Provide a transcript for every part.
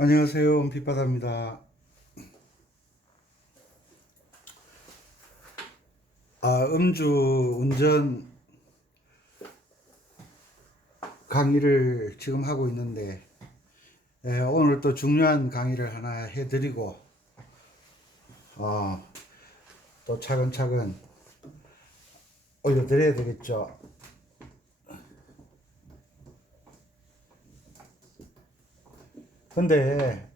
안녕하세요. 은빛바다입니다. 음주 운전 강의를 지금 하고 있는데, 오늘 또 중요한 강의를 하나 해드리고, 또 차근차근 올려드려야 되겠죠. 근데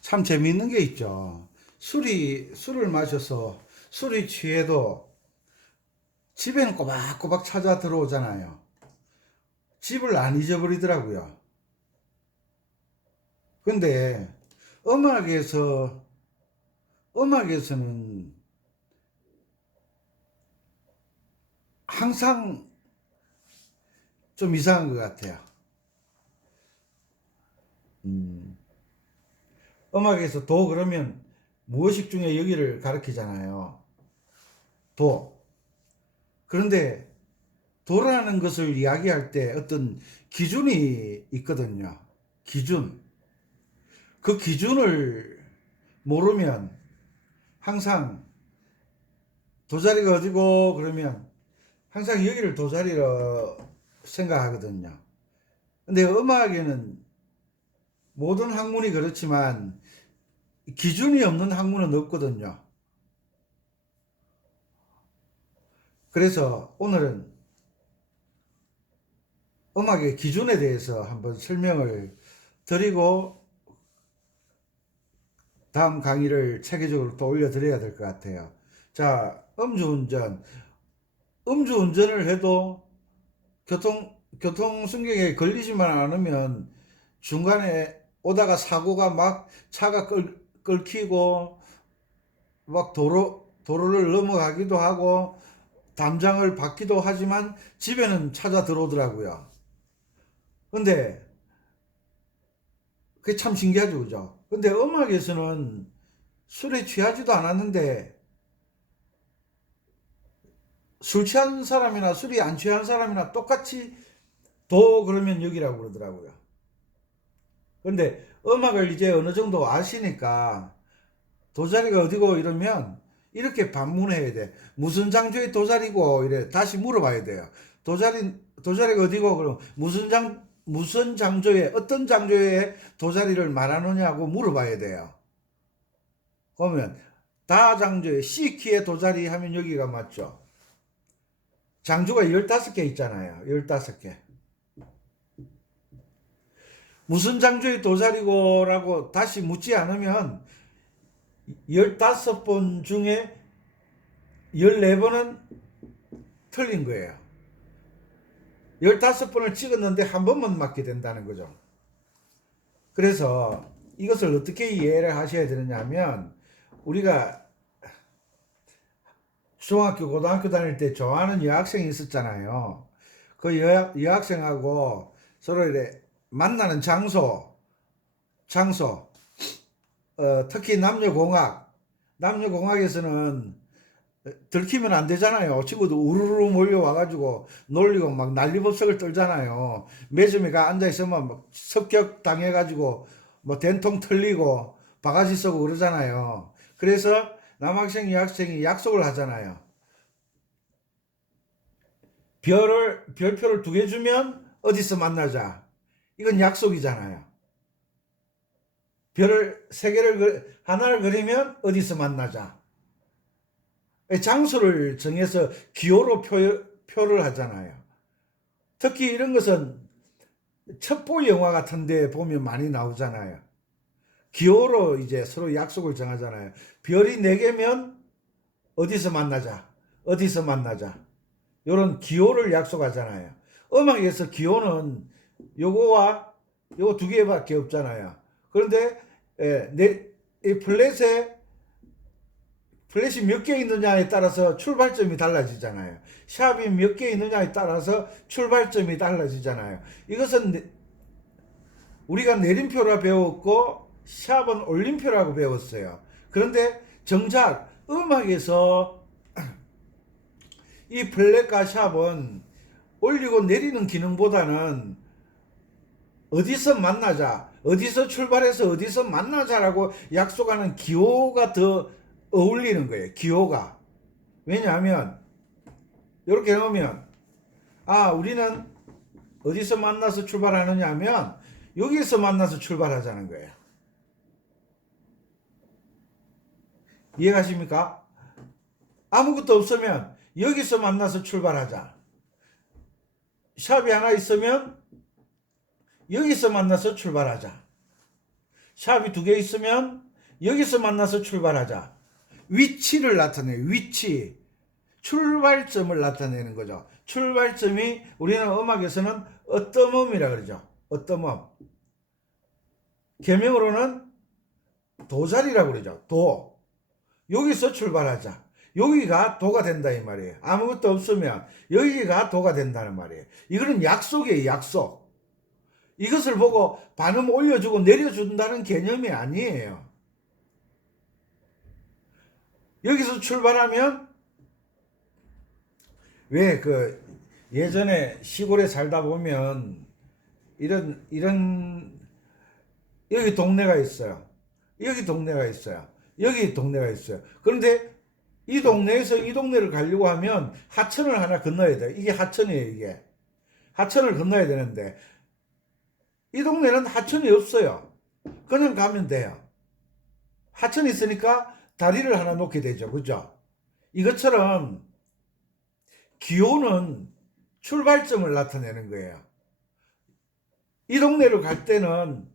참 재미있는 게 있죠. 술을 마셔서 술이 취해도 집에는 꼬박꼬박 찾아 들어오잖아요. 집을 안 잊어버리더라고요. 근데 음악에서는 항상 좀 이상한 것 같아요. 음, 음악에서 도 그러면 무의식 중에 여기를 가리키잖아요. 도. 그런데 도라는 것을 이야기할 때 어떤 기준이 있거든요. 기준. 그 기준을 모르면 항상 도자리가 어디고 그러면 항상 여기를 도자리로 생각하거든요. 근데 음악에는 모든 학문이 그렇지만 기준이 없는 학문은 없거든요. 그래서 오늘은 음악의 기준에 대해서 한번 설명을 드리고 다음 강의를 체계적으로 또 올려드려야 될 것 같아요. 자, 음주운전. 음주운전을 해도 교통순경에 걸리지만 않으면 중간에 오다가 사고가 막 차가 끓기고 막 도로를 넘어가기도 하고 담장을 받기도 하지만 집에는 찾아 들어오더라고요. 근데 그게 참 신기하죠, 그죠? 근데 음악에서는 술에 취하지도 않았는데 술 취한 사람이나 술이 안 취한 사람이나 똑같이 도 그러면 여기라고 그러더라고요. 근데 음악을 이제 어느 정도 아시니까 도자리가 어디고 이러면 이렇게 반문해야 돼. 무슨 장조의 도자리고 이래 다시 물어봐야 돼요. 도자리가 어디고 그럼 무슨 장조의 어떤 장조의 도자리를 말하느냐고 물어봐야 돼요. 그러면 다장조의 C키의 도자리 하면 여기가 맞죠. 장조가 15개 있잖아요. 15개. 무슨 장조의 도자리고라고 다시 묻지 않으면 15번 중에 14번은 틀린 거예요. 15번을 찍었는데 한 번만 맞게 된다는 거죠. 그래서 이것을 어떻게 이해를 하셔야 되느냐 하면 우리가 중학교, 고등학교 다닐 때 좋아하는 여학생이 있었잖아요. 그 여학생하고 서로 이래 만나는 장소, 특히 남녀공학에서는 들키면 안 되잖아요. 친구들 우르르 몰려와가지고 놀리고 막 난리법석을 떨잖아요. 매점에 가 앉아있으면 막 습격 당해가지고 뭐 된통 털리고 바가지 쓰고 그러잖아요. 그래서 남학생, 여학생이 약속을 하잖아요. 별표를 2개 주면 어디서 만나자. 이건 약속이잖아요. 별을 3개를, 하나를 그리면 어디서 만나자. 장소를 정해서 기호로 표를 하잖아요. 특히 이런 것은 첩보 영화 같은 데 보면 많이 나오잖아요. 기호로 이제 서로 약속을 정하잖아요. 별이 4개면 어디서 만나자. 어디서 만나자. 이런 기호를 약속하잖아요. 음악에서 기호는 요거와 요거 2개밖에 없잖아요. 그런데 이 플랫이 몇 개 있느냐에 따라서 출발점이 달라지잖아요. 샵이 몇 개 있느냐에 따라서 출발점이 달라지잖아요. 이것은 우리가 내림표라 배웠고 샵은 올림표라고 배웠어요. 그런데 정작 음악에서 이 플랫과 샵은 올리고 내리는 기능보다는 어디서 만나자, 어디서 출발해서 어디서 만나자라고 약속하는 기호가 더 어울리는 거예요. 기호가. 왜냐하면 이렇게 해놓으면 우리는 어디서 만나서 출발하느냐 하면 여기서 만나서 출발하자는 거예요. 이해가십니까? 아무것도 없으면 여기서 만나서 출발하자. 샵이 하나 있으면 여기서 만나서 출발하자. 샵이 2개 있으면 여기서 만나서 출발하자. 위치를 나타내요. 위치. 출발점을 나타내는 거죠. 출발점이 우리는 음악에서는 어떠음이라 그러죠. 어떠음. 계명으로는 도자리라고 그러죠. 도. 여기서 출발하자. 여기가 도가 된다 이 말이에요. 아무것도 없으면 여기가 도가 된다는 말이에요. 이거는 약속이에요. 약속. 이것을 보고 반음 올려주고 내려준다는 개념이 아니에요. 여기서 출발하면 왜 예전에 시골에 살다 보면 이런 여기 동네가 있어요. 여기 동네가 있어요. 여기 동네가 있어요. 그런데 이 동네에서 이 동네를 가려고 하면 하천을 하나 건너야 돼요. 이게 하천이에요. 이게 하천을 건너야 되는데 이 동네는 하천이 없어요. 그냥 가면 돼요. 하천이 있으니까 다리를 하나 놓게 되죠. 그죠? 이것처럼 기호는 출발점을 나타내는 거예요. 이 동네를 갈 때는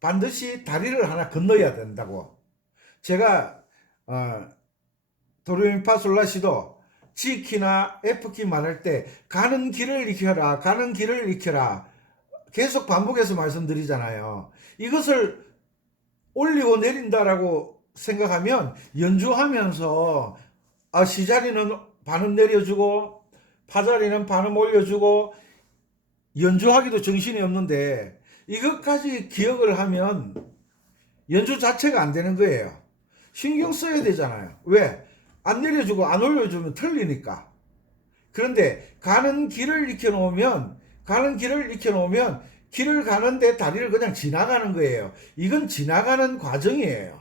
반드시 다리를 하나 건너야 된다고. 제가 도레미파솔라시도 G키나 F키 말할 때 가는 길을 익혀라, 가는 길을 익혀라 계속 반복해서 말씀드리잖아요. 이것을 올리고 내린다라고 생각하면 연주하면서 C자리는 반음 내려주고 파자리는 반음 올려주고 연주하기도 정신이 없는데 이것까지 기억을 하면 연주 자체가 안 되는 거예요. 신경 써야 되잖아요. 왜? 안 내려주고 안 올려주면 틀리니까. 그런데 가는 길을 익혀놓으면 길을 가는데 다리를 그냥 지나가는 거예요. 이건 지나가는 과정이에요.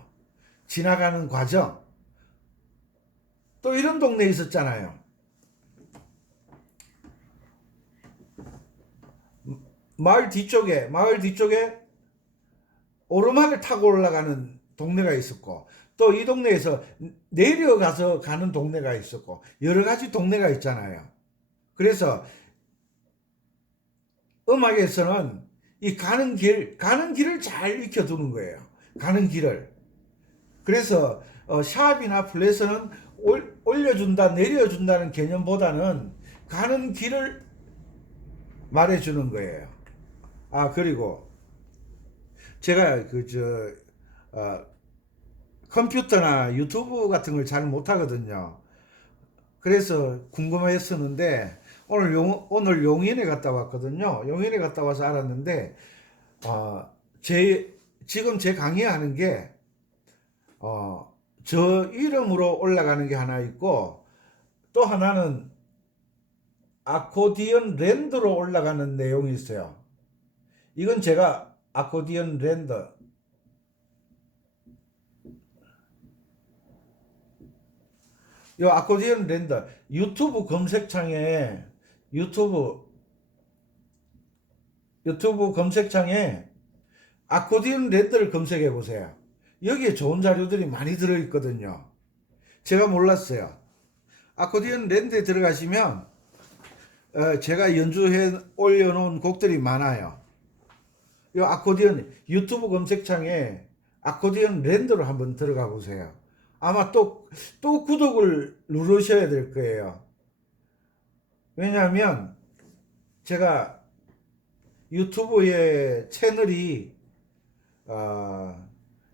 지나가는 과정. 또 이런 동네에 있었잖아요. 마을 뒤쪽에 오르막을 타고 올라가는 동네가 있었고 또 이 동네에서 내려가서 가는 동네가 있었고 여러 가지 동네가 있잖아요. 그래서 음악에서는 이 가는 길을 잘 익혀두는 거예요. 가는 길을. 그래서 샵이나 플랫은 올려준다, 내려준다는 개념보다는 가는 길을 말해주는 거예요. 그리고 제가 컴퓨터나 유튜브 같은 걸 잘 못하거든요. 그래서 궁금했었는데 오늘 용인에 갔다 왔거든요. 용인에 갔다 와서 알았는데 지금 제 강의하는 게 저 이름으로 올라가는 게 하나 있고 또 하나는 아코디언 랜드로 올라가는 내용이 있어요. 이건 제가 아코디언 랜드 이 아코디언 랜드 유튜브 검색창에 유튜브 검색창에 아코디언 랜드를 검색해 보세요. 여기에 좋은 자료들이 많이 들어있거든요. 제가 몰랐어요. 아코디언 랜드에 들어가시면 제가 연주해 올려놓은 곡들이 많아요. 이 아코디언 유튜브 검색창에 아코디언 랜드로 한번 들어가 보세요. 아마 또 구독을 누르셔야 될 거예요. 왜냐하면 제가 유튜브의 채널이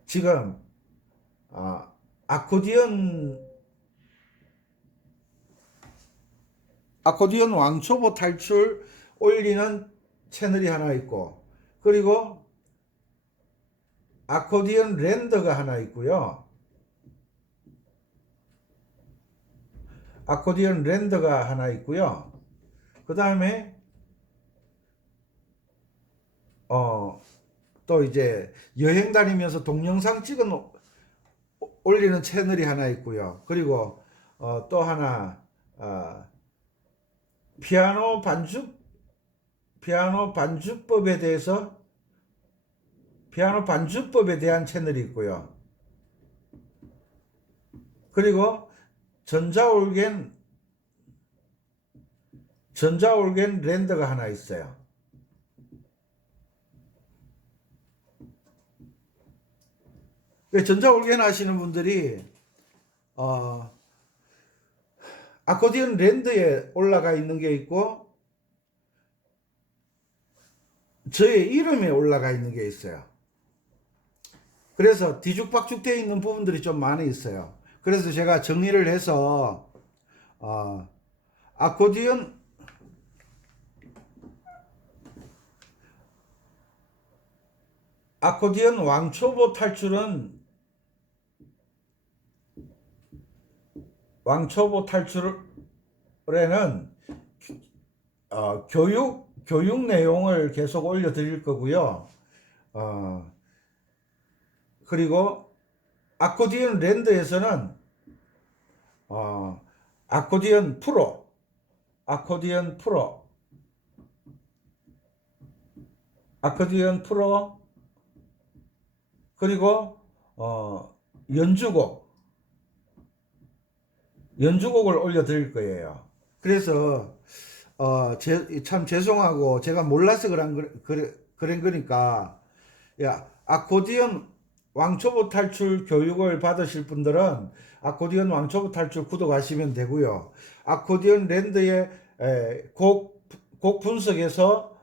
지금 아코디언 왕초보 탈출 올리는 채널이 하나 있고 그리고 아코디언 랜드가 하나 있고요. 아코디언 랜드가 하나 있고요. 그 다음에 또 이제 여행 다니면서 동영상 찍어 올리는 채널이 하나 있고요. 그리고 또 하나 피아노 반주법에 대해서 피아노 반주법에 대한 채널이 있고요. 그리고 전자올겐 랜드가 하나 있어요. 전자올겐 하시는 분들이 아코디언 랜드에 올라가 있는 게 있고 저의 이름에 올라가 있는 게 있어요. 그래서 뒤죽박죽 되어 있는 부분들이 좀 많이 있어요. 그래서 제가 정리를 해서 아코디언 왕초보 탈출에는 교육 내용을 계속 올려드릴 거고요. 그리고 아코디언 랜드에서는 아코디언 프로 그리고 연주곡을 올려드릴 거예요. 그래서 참 죄송하고 제가 몰라서 그런 거니까 야, 아코디언 왕초보 탈출 교육을 받으실 분들은 아코디언 왕초보 탈출 구독하시면 되고요. 아코디언 랜드의 곡 분석에서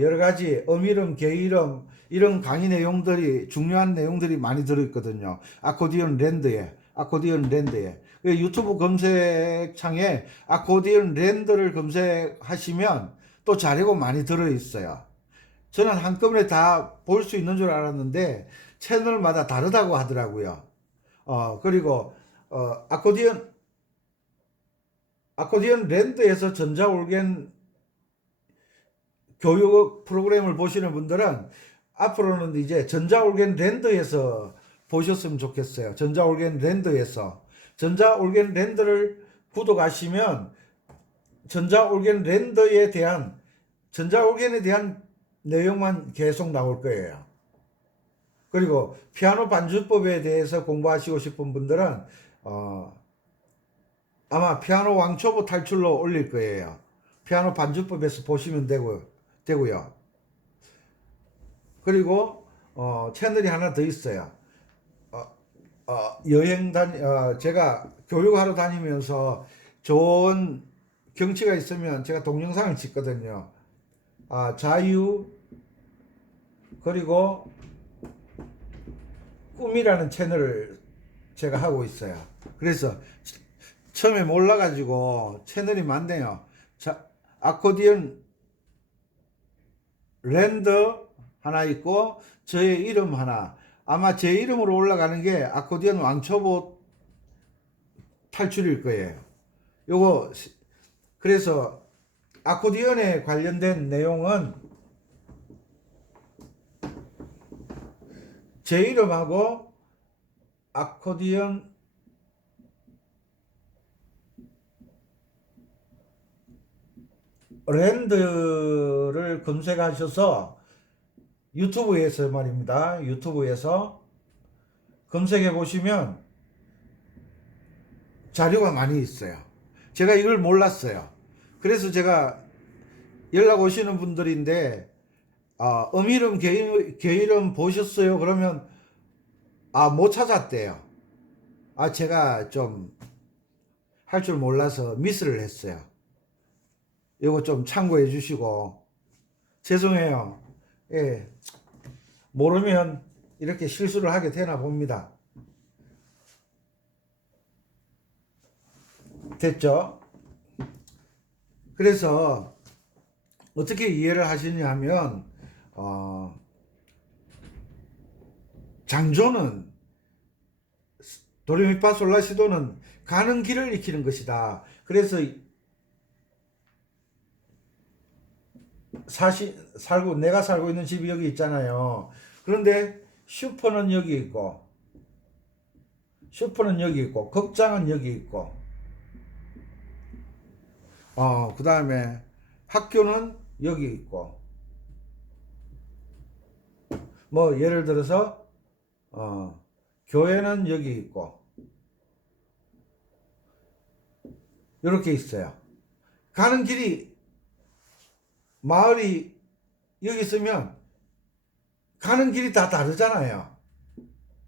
여러 가지 음이름, 개이름 이런 강의 내용들이 중요한 내용들이 많이 들어있거든요. 아코디언 랜드에 유튜브 검색창에 아코디언 랜드를 검색하시면 또 자료가 많이 들어있어요. 저는 한꺼번에 다 볼 수 있는 줄 알았는데 채널마다 다르다고 하더라고요. 그리고 아코디언 랜드에서 전자올겐 교육 프로그램을 보시는 분들은 앞으로는 이제 전자올겐 랜드에서 보셨으면 좋겠어요. 전자올겐 랜드를 구독하시면 전자올겐에 대한 내용만 계속 나올 거예요. 그리고 피아노 반주법에 대해서 공부하시고 싶은 분들은 아마 피아노 왕초보 탈출로 올릴 거예요. 피아노 반주법에서 보시면 되고요. 그리고 채널이 하나 더 있어요. 제가 교육하러 다니면서 좋은 경치가 있으면 제가 동영상을 찍거든요. 자유 그리고 꿈이라는 채널을 제가 하고 있어요. 그래서 처음에 몰라가지고 채널이 많네요. 아코디언 랜드 하나 있고 저의 이름 하나. 아마 제 이름으로 올라가는 게 아코디언 왕초보 탈출일 거예요. 그래서 아코디언에 관련된 내용은 제 이름하고 아코디언 랜드를 검색하셔서 유튜브에서 말입니다. 유튜브에서 검색해 보시면 자료가 많이 있어요. 제가 이걸 몰랐어요. 그래서 제가 연락 오시는 분들인데 음이름 개이름 보셨어요? 그러면 못 찾았대요. 제가 좀 할 줄 몰라서 미스를 했어요. 이거 좀 참고해 주시고 죄송해요. 예, 모르면 이렇게 실수를 하게 되나 봅니다. 됐죠? 그래서 어떻게 이해를 하시냐 하면 장조는 도레미파솔라시도는 가는 길을 익히는 것이다. 그래서 내가 살고 있는 집이 여기 있잖아요. 그런데 슈퍼는 여기 있고, 극장은 여기 있고, 그 다음에 학교는 여기 있고, 뭐, 예를 들어서, 교회는 여기 있고, 이렇게 있어요. 가는 길이, 마을이 여기 있으면, 가는 길이 다 다르잖아요.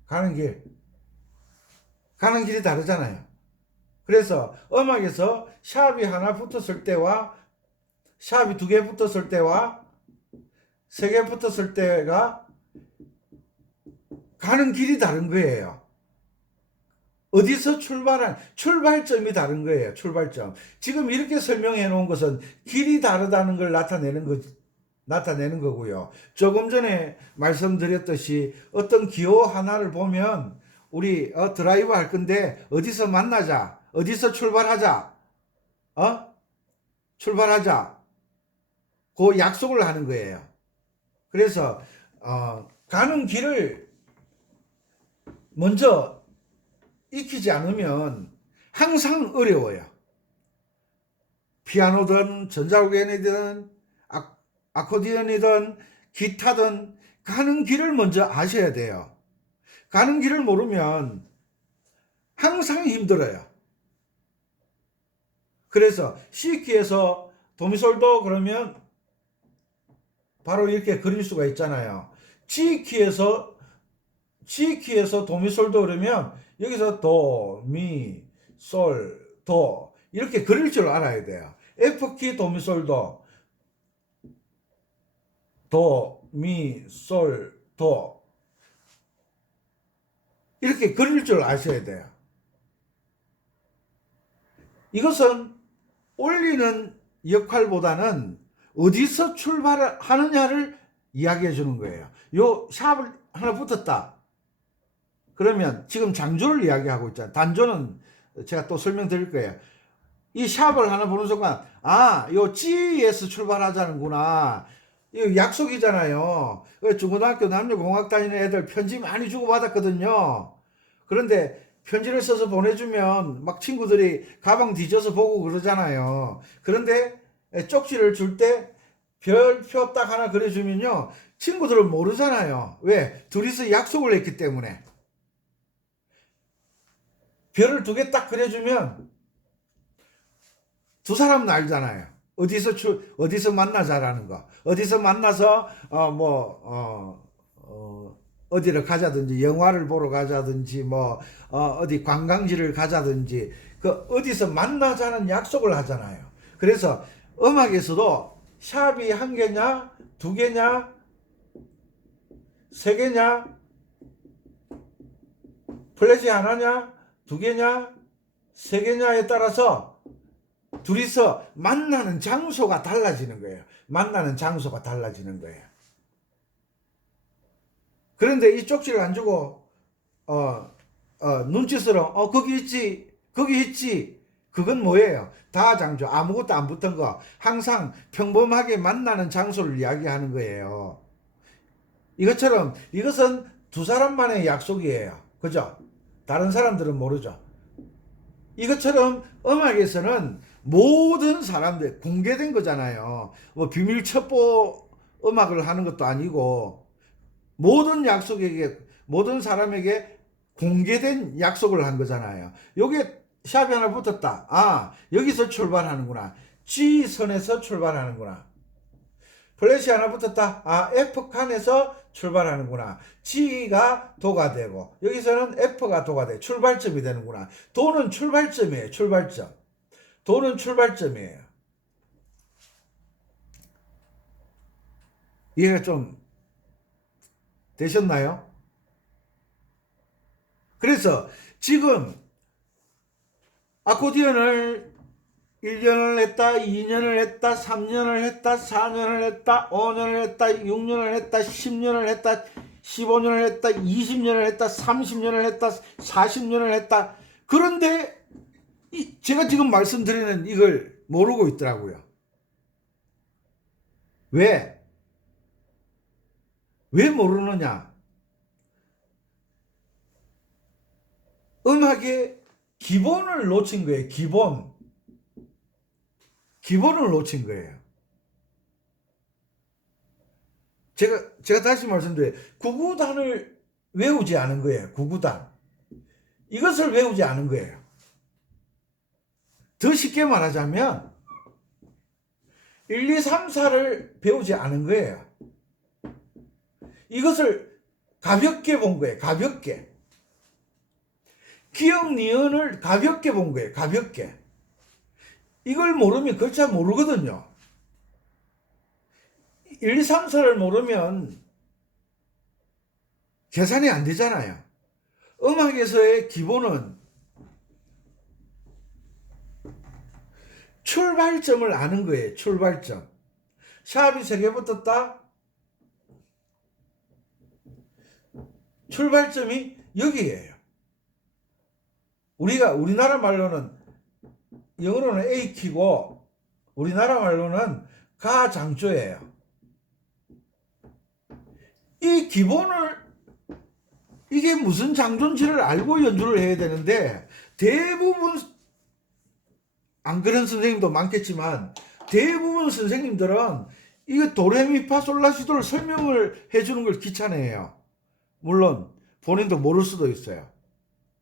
가는 길이 다르잖아요. 그래서 음악에서 샵이 하나 붙었을 때와 샵이 두 개 붙었을 때와 세 개 붙었을 때가 가는 길이 다른 거예요. 어디서 출발점이 다른 거예요. 출발점. 지금 이렇게 설명해 놓은 것은 길이 다르다는 걸 나타내는 거고요. 조금 전에 말씀드렸듯이 어떤 기호 하나를 보면 우리 드라이브 할 건데 어디서 만나자, 어디서 출발하자, 출발하자, 그 약속을 하는 거예요. 그래서 가는 길을 먼저 익히지 않으면 항상 어려워요. 피아노든 전자오겐이든 아코디언이든 기타든 가는 길을 먼저 아셔야 돼요. 가는 길을 모르면 항상 힘들어요. 그래서 C키에서 도미솔도 그러면 바로 이렇게 그릴 수가 있잖아요. G키에서 도미솔도 그러면 여기서 도, 미, 솔, 도 이렇게 그릴 줄 알아야 돼요. F키 도미솔도 도, 미, 솔, 도 이렇게 그릴 줄 아셔야 돼요. 이것은 올리는 역할보다는 어디서 출발하느냐를 이야기해 주는 거예요. 요 샵을 하나 붙었다. 그러면 지금 장조를 이야기하고 있잖아요. 단조는 제가 또 설명드릴 거예요. 이 샵을 하나 보는 순간 요 G에서 출발하자는구나. 이거 약속이잖아요. 중고등학교 남녀공학 다니는 애들 편지 많이 주고받았거든요. 그런데 편지를 써서 보내주면 막 친구들이 가방 뒤져서 보고 그러잖아요. 그런데 쪽지를 줄 때 별표 딱 하나 그려주면요. 친구들은 모르잖아요. 왜? 둘이서 약속을 했기 때문에. 별을 두 개 딱 그려주면 두 사람은 알잖아요. 어디서 만나자라는 거. 어디서 만나서, 어디를 가자든지, 영화를 보러 가자든지, 어디 관광지를 가자든지, 어디서 만나자는 약속을 하잖아요. 그래서 음악에서도 샵이 한 개냐, 두 개냐, 세 개냐, 플랫이 하나냐, 두 개냐, 세 개냐에 따라서 둘이서 만나는 장소가 달라지는 거예요. 그런데 이 쪽지를 안 주고 눈짓으로 거기 있지. 그건 뭐예요? 다 장조. 아무것도 안 붙은 거. 항상 평범하게 만나는 장소를 이야기하는 거예요. 이것은 두 사람만의 약속이에요. 그죠? 다른 사람들은 모르죠. 이것처럼 음악에서는 모든 사람들 공개된 거잖아요. 뭐 비밀 첩보 음악을 하는 것도 아니고 모든 사람에게 공개된 약속을 한 거잖아요. 요게 샵이 하나 붙었다. 여기서 출발하는구나. G선에서 출발하는구나. 플랫이 하나 붙었다. F칸에서 출발하는구나. G가 도가 되고 여기서는 F가 도가 돼. 출발점이 되는구나. 도는 출발점이에요. 도는 출발점이에요. 이해가 좀 되셨나요? 그래서 지금 아코디언을 1년을 했다, 2년을 했다, 3년을 했다, 4년을 했다, 5년을 했다, 6년을 했다, 10년을 했다, 15년을 했다, 20년을 했다, 30년을 했다, 40년을 했다. 그런데 제가 지금 말씀드리는 이걸 모르고 있더라고요. 왜? 왜 모르느냐? 음악의 기본을 놓친 거예요. 기본을 놓친 거예요. 제가 다시 말씀드려요. 구구단을 외우지 않은 거예요. 구구단. 이것을 외우지 않은 거예요. 더 쉽게 말하자면 1, 2, 3, 4를 배우지 않은 거예요. 이것을 가볍게 본 거예요. 가볍게. 기역, 니은을 가볍게 본 거예요. 가볍게. 이걸 모르면 글자 모르거든요. 1, 2, 3, 4를 모르면 계산이 안 되잖아요. 음악에서의 기본은 출발점을 아는 거예요. 출발점. 샵이 3개 붙었다. 출발점이 여기예요. 우리나라 말로는, 영어로는 A 키고 우리나라 말로는 가장조예요. 이 기본을, 이게 무슨 장조인지를 알고 연주를 해야 되는데, 대부분, 안 그런 선생님도 많겠지만 대부분 선생님들은 이거 도레미파솔라시도를 설명을 해주는 걸 귀찮아해요. 물론 본인도 모를 수도 있어요.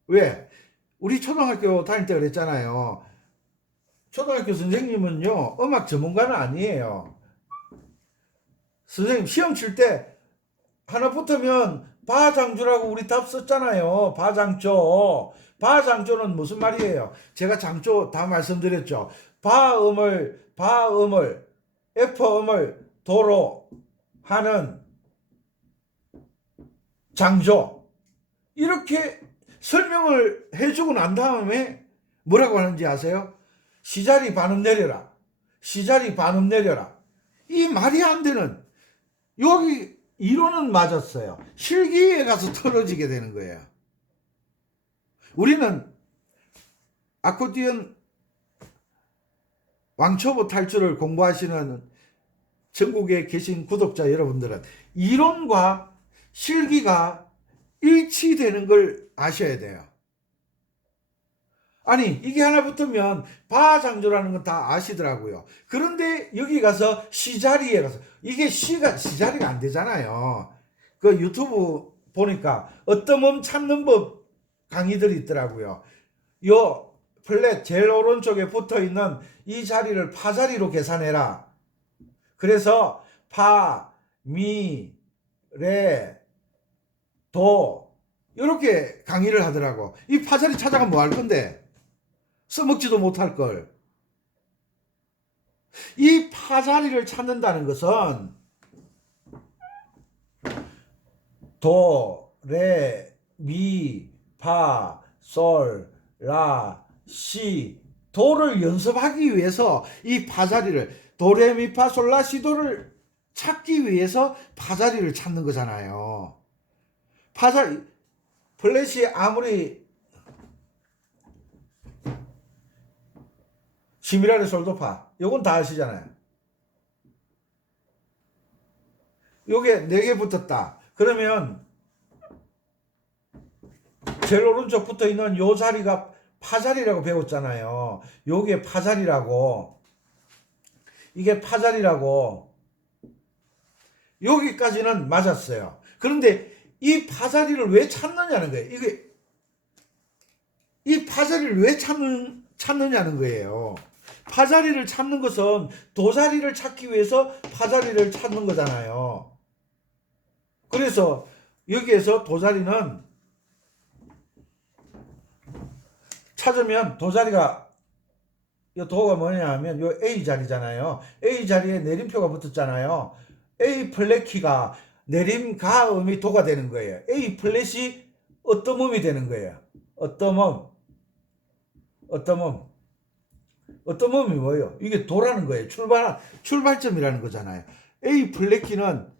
왜? 우리 초등학교 다닐 때 그랬잖아요. 초등학교 선생님은요, 음악 전문가는 아니에요. 선생님 시험 칠 때 하나 붙으면 바장조라고 우리 답 썼잖아요. 바장조. 바장조는 무슨 말이에요? 제가 장조 다 말씀드렸죠. 바음을 F음을 도로 하는 장조. 이렇게 설명을 해주고 난 다음에 뭐라고 하는지 아세요? 시자리 반음 내려라. 시자리 반음 내려라. 이 말이 안 되는, 여기 이론은 맞았어요. 실기에 가서 틀어지게 되는 거예요. 우리는 아코디언 왕초보 탈출을 공부하시는 전국에 계신 구독자 여러분들은 이론과 실기가 일치되는 걸 아셔야 돼요. 아니, 이게 하나 붙으면 바장조라는 건 다 아시더라고요. 그런데 여기 가서 시자리에 가서, 이게 시자리가 안 되잖아요. 그 유튜브 보니까 어떤 몸 찾는 법 강의들이 있더라고요. 요 플랫 제일 오른쪽에 붙어 있는 이 자리를 파자리로 계산해라. 그래서 파, 미, 레, 도 이렇게 강의를 하더라고. 이 파자리 찾아가 뭐 할 건데? 써먹지도 못할 걸. 이 파자리를 찾는다는 것은 도, 레, 미, 파, 솔, 라, 시, 도를 연습하기 위해서 이 파자리를, 도, 레, 미, 파, 솔, 라, 시, 도를 찾기 위해서 파자리를 찾는 거잖아요. 파자리, 플랫이 아무리 시미라르 솔도파, 요건 다 아시잖아요. 요게 4개 붙었다. 그러면 제일 오른쪽 붙어 있는 요 자리가 파자리라고 배웠잖아요. 요게 파자리라고. 이게 파자리라고. 여기까지는 맞았어요. 그런데 이 파자리를 왜 찾느냐는 거예요. 이 파자리를 왜 찾느냐는 거예요. 파자리를 찾는 것은 도자리를 찾기 위해서 파자리를 찾는 거잖아요. 그래서 여기에서 도자리는 찾으면, 도자리가, 이 도가 뭐냐 하면 요 A 자리잖아요. A 자리에 내림표가 붙었잖아요. A 플랫 키가 내림 가음이 도가 되는 거예요. A 플랫이 어떤 음이 되는 거예요. 어떤 음이 뭐예요? 이게 도라는 거예요. 출발점이라는 거잖아요. A 플랫 키는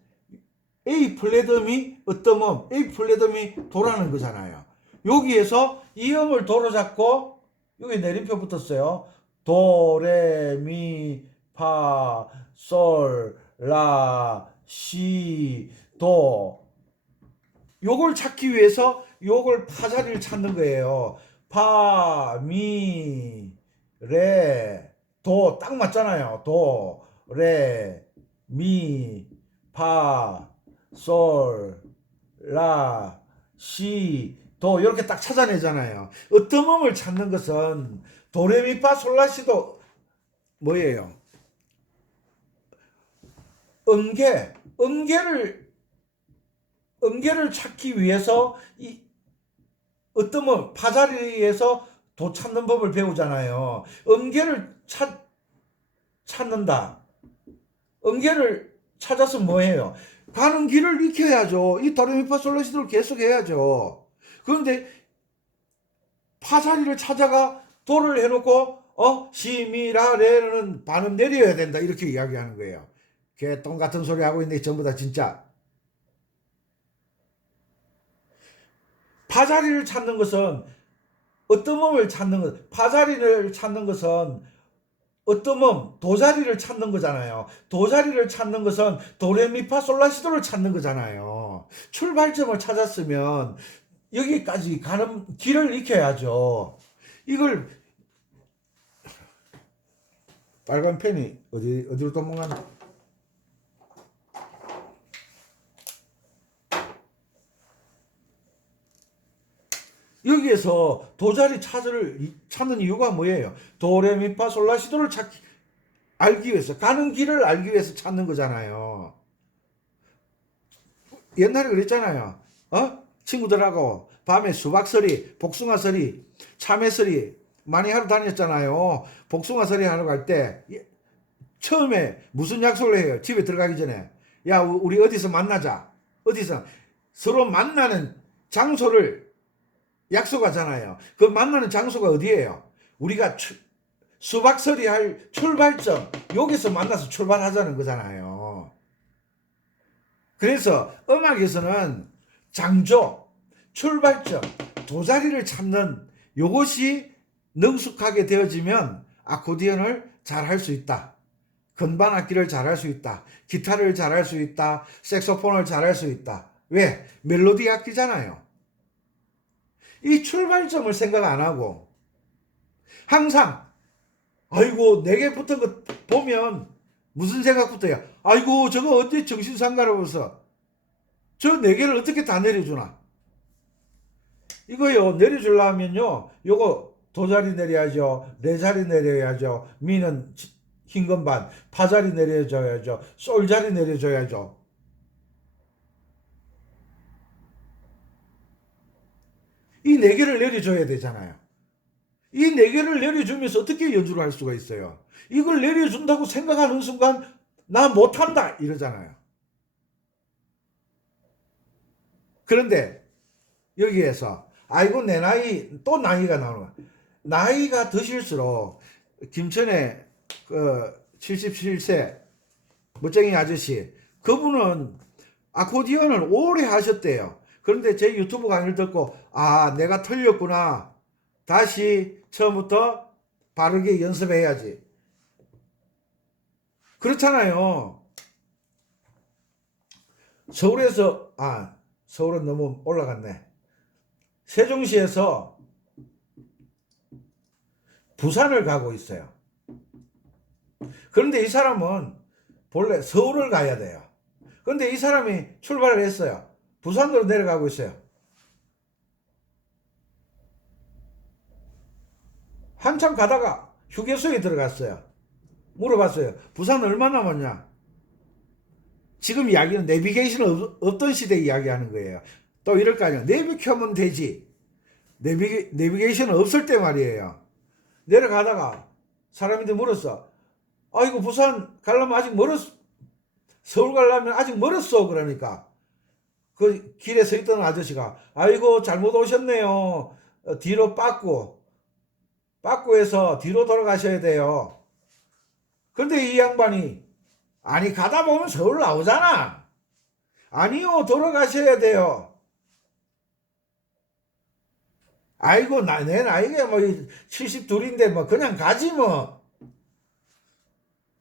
A 플랫 음이 어떤 A 플랫 음이 도라는 거잖아요. 여기에서 이 음을 도로 잡고, 여기 내림표 붙었어요. 도, 레, 미, 파, 솔, 라, 시, 도. 요걸 찾기 위해서 요걸 파자리를 찾는 거예요. 파, 미, 레, 도. 딱 맞잖아요. 도, 레, 미, 파, 솔, 라, 시, 도. 이렇게 딱 찾아내잖아요. 어떤 음을 찾는 것은 도레미파솔라시도 뭐예요? 음계, 음계를 찾기 위해서 이 어떤 파자리에서 도 찾는 법을 배우잖아요. 음계를 찾는다. 음계를 찾아서 뭐 해요? 가는 길을 익혀야죠. 이 도레미파솔라시도를 계속 해야죠. 그런데 파자리를 찾아가 도를 해놓고 시미라레는 반음 내려야 된다 이렇게 이야기하는 거예요. 개똥 같은 소리 하고 있는데 전부 다 진짜. 파자리를 찾는 것은 어떤 몸을 찾는 것, 파자리를 찾는 것은 어떤 몸, 도자리를 찾는 거잖아요. 도자리를 찾는 것은 도레미파솔라시도를 찾는 거잖아요. 출발점을 찾았으면 여기까지 가는 길을 익혀야죠. 이걸 빨간 펜이 어디로 도망가나? 여기에서 도자리 찾는 이유가 뭐예요? 도레미파솔라시도를 알기 위해서, 가는 길을 알기 위해서 찾는 거잖아요. 옛날에 그랬잖아요. 친구들하고 밤에 수박서리, 복숭아서리, 참외서리 많이 하러 다녔잖아요. 복숭아서리 하러 갈 때 처음에 무슨 약속을 해요? 집에 들어가기 전에. 야, 우리 어디서 만나자. 어디서 서로 만나는 장소를 약속하잖아요. 그 만나는 장소가 어디예요? 우리가 수박서리 할 출발점, 여기서 만나서 출발하자는 거잖아요. 그래서 음악에서는 장조, 출발점, 도자리를 찾는 요것이 능숙하게 되어지면 아코디언을 잘 할 수 있다. 건반 악기를 잘 할 수 있다. 기타를 잘 할 수 있다. 색소폰을 잘 할 수 있다. 왜? 멜로디 악기잖아요. 이 출발점을 생각 안 하고 항상 아이고 4개 붙은 거 보면 무슨 생각부터야? 아이고 저거 어째 정신상가라고서 저 4개를 어떻게 다 내려주나? 이거요 내려주려면요 요거 도자리 내려야죠. 레자리 내려야죠. 미는 흰 건반, 파자리 내려줘야죠. 솔자리 내려줘야죠. 이 4개를 내려줘야 되잖아요. 이 4개를 내려주면서 어떻게 연주를 할 수가 있어요? 이걸 내려준다고 생각하는 순간 나 못한다 이러잖아요. 그런데 여기에서 아이고 내 나이 또 나이가 나오는 거야. 나이가 드실수록 김천의 그 77세 멋쟁이 아저씨 그분은 아코디언을 오래 하셨대요. 그런데 제 유튜브 강의를 듣고 아 내가 틀렸구나. 다시 처음부터 바르게 연습해야지. 그렇잖아요. 서울은 너무 올라갔네. 세종시에서 부산을 가고 있어요. 그런데 이 사람은 본래 서울을 가야 돼요. 그런데 이 사람이 출발을 했어요. 부산으로 내려가고 있어요. 한참 가다가 휴게소에 들어갔어요. 물어봤어요. 부산 얼마 남았냐? 지금 이야기는 내비게이션 없던 시대 이야기하는 거예요. 또 이럴 거 아니야. 내비 켜면 되지. 내비게이션 없을 때 말이에요. 내려가다가 사람인데 물었어. 아이고 부산 가려면 아직 멀었어. 서울 가려면 아직 멀었어. 그러니까 그 길에 서 있던 아저씨가 아이고 잘못 오셨네요. 뒤로 빠꾸에서 뒤로 돌아가셔야 돼요. 근데 이 양반이 아니 가다 보면 서울 나오잖아. 아니요 돌아가셔야 돼요. 아이고 내 나이가 뭐 72인데 뭐 그냥 가지 뭐.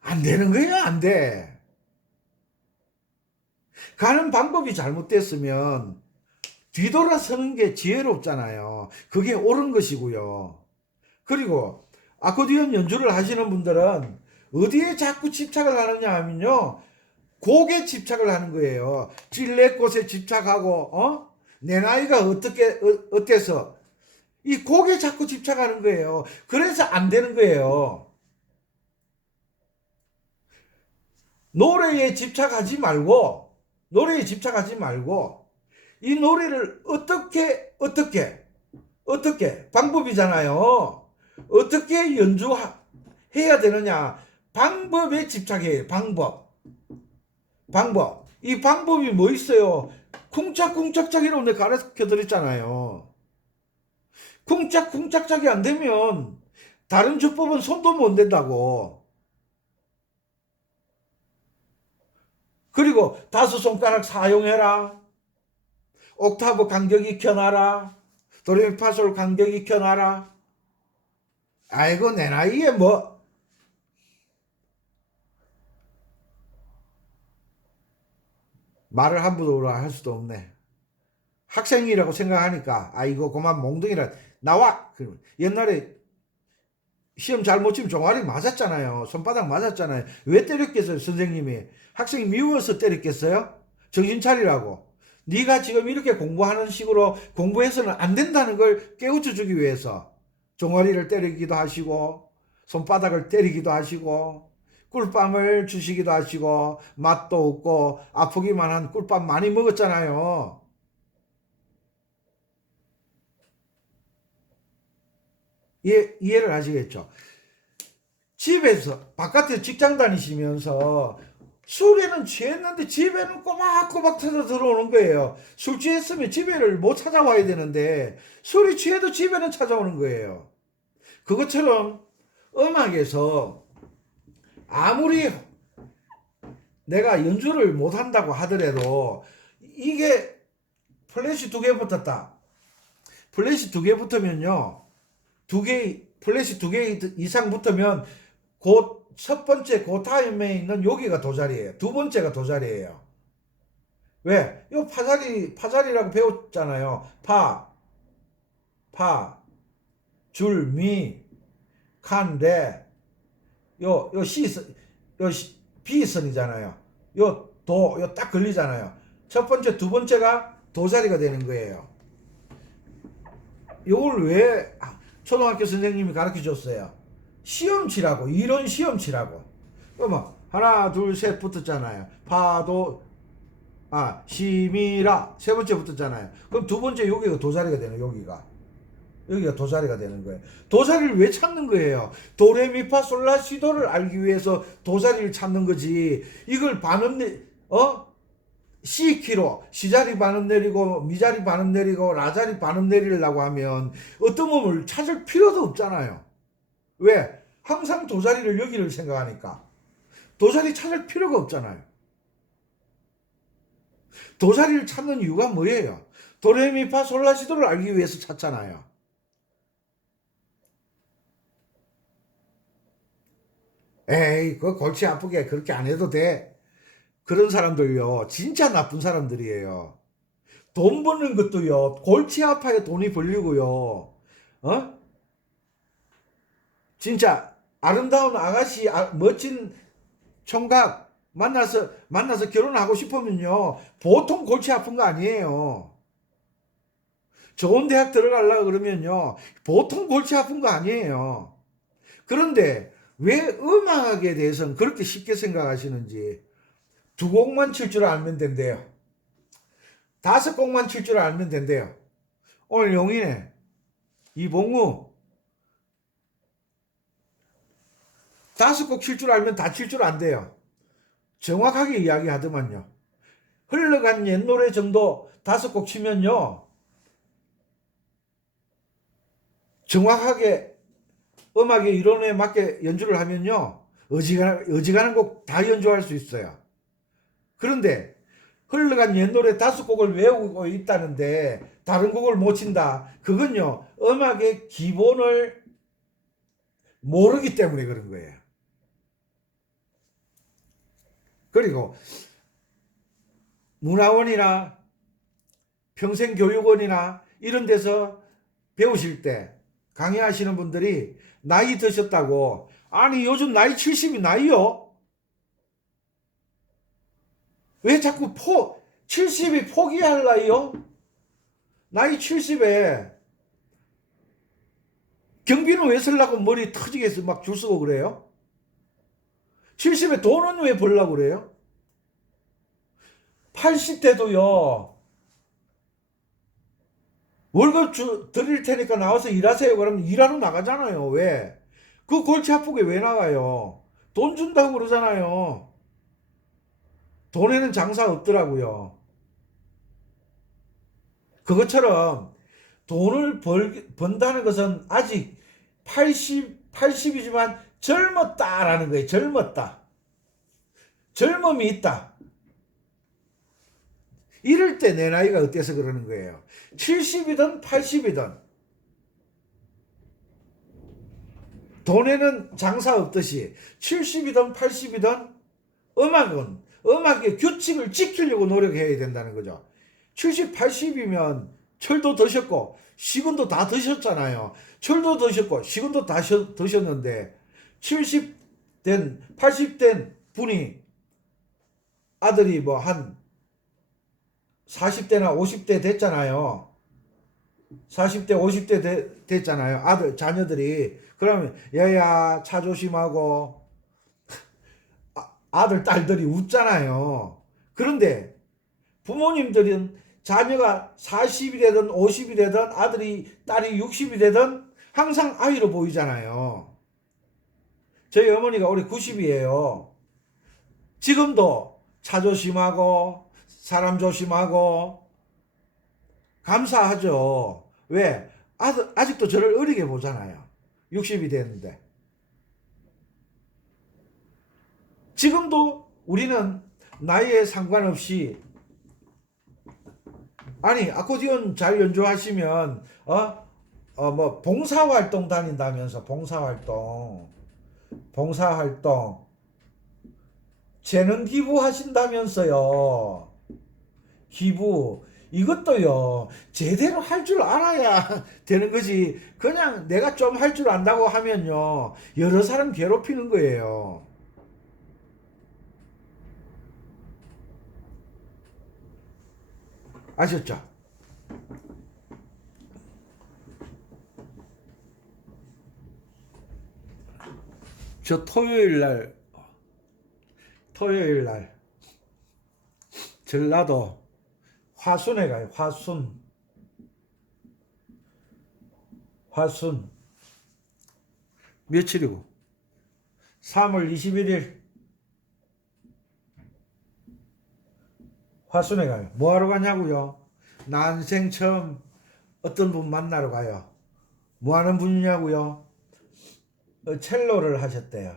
안 되는 거야 안 돼. 가는 방법이 잘못됐으면 뒤돌아서는 게 지혜롭잖아요. 그게 옳은 것이고요. 그리고 아코디언 연주를 하시는 분들은 어디에 자꾸 집착을 하느냐 하면요. 곡에 집착을 하는 거예요. 찔레꽃에 집착하고 내 나이가 어때서 이 곡에 자꾸 집착하는 거예요. 그래서 안 되는 거예요. 노래에 집착하지 말고 이 노래를 어떻게 방법이잖아요. 어떻게 연주해야 되느냐. 방법에 집착해요. 방법. 이 방법이 뭐 있어요? 쿵짝쿵짝짝이라고 내가 가르쳐 드렸잖아요. 쿵짝쿵짝짝이 안 되면 다른 주법은 손도 못 댄다고. 그리고 다섯 손가락 사용해라. 옥타브 간격 익혀놔라. 도레미파솔 간격 익혀놔라. 아이고 내 나이에 뭐 말을 함부로 할 수도 없네. 학생이라고 생각하니까 아이고 그만 몽둥이라 나와. 옛날에 시험 잘 못 치면 종아리 맞았잖아요. 손바닥 맞았잖아요. 왜 때렸겠어요 선생님이? 학생이 미워서 때렸겠어요? 정신 차리라고. 네가 지금 이렇게 공부하는 식으로 공부해서는 안 된다는 걸 깨우쳐 주기 위해서 종아리를 때리기도 하시고 손바닥을 때리기도 하시고 꿀밤을 주시기도 하시고 맛도 없고 아프기만 한 꿀밤 많이 먹었잖아요. 이해를 하시겠죠? 집에서 바깥에 직장 다니시면서 술에는 취했는데 집에는 꼬박꼬박 터져 들어오는 거예요. 술 취했으면 집에를 못 찾아와야 되는데 술이 취해도 집에는 찾아오는 거예요. 그것처럼 음악에서 아무리 내가 연주를 못한다고 하더라도 이게 플래시 2개 붙었다. 플래시 2개 붙으면요. 플래시 2개 이상 붙으면 곧 첫 번째 그 타임에 있는 여기가 도자리예요. 두 번째가 도자리예요. 왜? 요 파자리라고 배웠잖아요. 줄, 미, 칸, 레. 요 B선이잖아요. 요 딱 걸리잖아요. 첫 번째, 두 번째가 도자리가 되는 거예요. 요걸 왜 초등학교 선생님이 가르쳐 줬어요? 시험 치라고. 이런 시험 치라고. 그러면 하나 둘 셋 붙었잖아요. 시미라 세 번째 붙었잖아요. 그럼 두 번째 여기가 도자리가 되는 여기가 도자리가 되는 거예요. 도자리를 왜 찾는 거예요? 도레미파솔라시도를 알기 위해서 도자리를 찾는 거지. 이걸 C키로 C자리 반음 내리고 미자리 반음 내리고 라자리 반음 내리려고 하면 어떤 몸을 찾을 필요도 없잖아요. 왜? 항상 도자리를 여기를 생각하니까. 도자리 찾을 필요가 없잖아요. 도자리를 찾는 이유가 뭐예요? 도레미파솔라시도를 알기 위해서 찾잖아요. 에이, 그 골치 아프게 그렇게 안 해도 돼. 그런 사람들요, 진짜 나쁜 사람들이에요. 돈 버는 것도요, 골치 아파야 돈이 벌리고요. 진짜 아름다운 아가씨, 멋진 총각 만나서 결혼하고 싶으면요, 보통 골치 아픈 거 아니에요. 좋은 대학 들어가려고 그러면요, 보통 골치 아픈 거 아니에요. 그런데 왜 음악에 대해서는 그렇게 쉽게 생각하시는지. 두 곡만 칠 줄 알면 된대요. 다섯 곡만 칠 줄 알면 된대요. 오늘 용인에 이봉우 다섯 곡 칠 줄 알면 다 칠 줄 안 돼요. 정확하게 이야기하더만요. 흘러간 옛 노래 정도 다섯 곡 치면요, 정확하게 음악의 이론에 맞게 연주를 하면요, 어지간한 곡 다 연주할 수 있어요. 그런데 흘러간 옛 노래 다섯 곡을 외우고 있다는데 다른 곡을 못 친다. 그건요, 음악의 기본을 모르기 때문에 그런 거예요. 그리고 문화원이나 평생교육원이나 이런 데서 배우실 때 강의하시는 분들이 나이 드셨다고, 아니 요즘 나이 70이 나이요? 왜 자꾸 70이 포기할 나이요? 나이 70에 경비는 왜 쓰려고 머리 터지게 해서 막 줄 서고 그래요? 70에 돈은 왜 벌려고 그래요? 80대도요, 월급 드릴 테니까 나와서 일하세요. 그러면 일하러 나가잖아요. 왜? 그 골치 아프게 왜 나가요? 돈 준다고 그러잖아요. 돈에는 장사 없더라고요. 그것처럼 돈을 번다는 것은 아직 80이지만 젊었다라는 거예요. 젊었다. 젊음이 있다. 이럴 때 내 나이가 어때서 그러는 거예요. 70이든 80이든 돈에는 장사 없듯이 70이든 80이든 음악의 규칙을 지키려고 노력해야 된다는 거죠. 70, 80이면 철도 드셨고 식은도 다 드셨잖아요. 철도 드셨고 식은도 다 드셨는데 70된 80된 분이 아들이 뭐 한 40대나 50대 됐잖아요. 40대 50대 됐잖아요. 아들 자녀들이. 그러면 얘야 차 조심하고 아들 딸들이 웃잖아요. 그런데 부모님들은 자녀가 40이 되든 50이 되든 아들이 딸이 60이 되든 항상 아이로 보이잖아요. 저희 어머니가 올해 90이에요. 지금도 차 조심하고 사람 조심하고 감사하죠. 왜? 아직도 저를 어리게 보잖아요. 60이 됐는데. 지금도 우리는 나이에 상관없이, 아니 아코디언 잘 연주하시면 뭐 봉사활동 다닌다면서. 봉사활동 재능 기부 하신다면서요. 기부 이것도요 제대로 할 줄 알아야 되는 거지. 그냥 내가 좀 할 줄 안다고 하면요 여러 사람 괴롭히는 거예요. 아셨죠? 저 토요일 날 전라도 화순에 가요. 화순 며칠이고 3월 21일 화순에 가요. 뭐하러 가냐고요? 난생 처음 어떤 분 만나러 가요. 뭐하는 분이냐고요? 첼로를 하셨대요.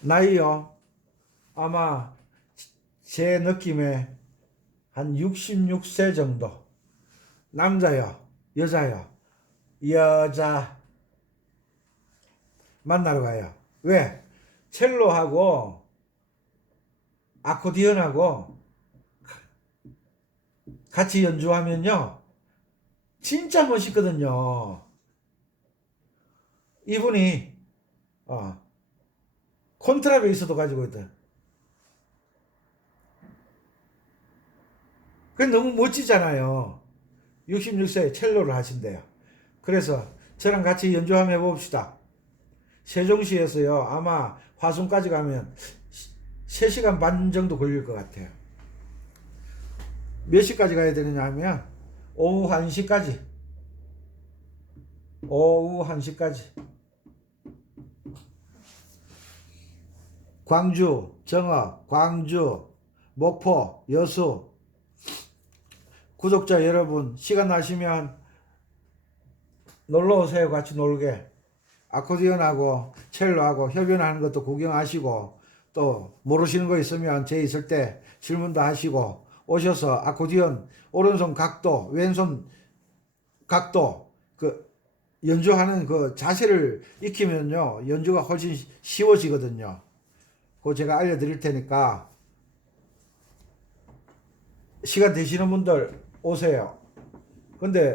나이요? 아마 제 느낌에 한 66세 정도. 남자요? 여자요? 여자. 만나러 가요. 왜? 첼로하고 아코디언하고 같이 연주하면요 진짜 멋있거든요. 이분이 콘트라베이스도 가지고 있다. 그게 너무 멋지잖아요. 66세에 첼로를 하신대요. 그래서 저랑 같이 연주 한번 해봅시다. 세종시에서요 아마 화순까지 가면 3시간 반 정도 걸릴 것 같아요. 몇 시까지 가야 되느냐 하면 오후 1시까지. 광주, 정읍, 광주, 목포, 여수 구독자 여러분 시간 나시면 놀러 오세요. 같이 놀게. 아코디언하고 첼로하고 협연하는 것도 구경하시고, 또 모르시는 거 있으면 제 있을 때 질문도 하시고 오셔서 아코디언 오른손 각도 왼손 각도 그 연주하는 그 자세를 익히면요 연주가 훨씬 쉬워지거든요. 그거 제가 알려드릴 테니까 시간 되시는 분들 오세요. 근데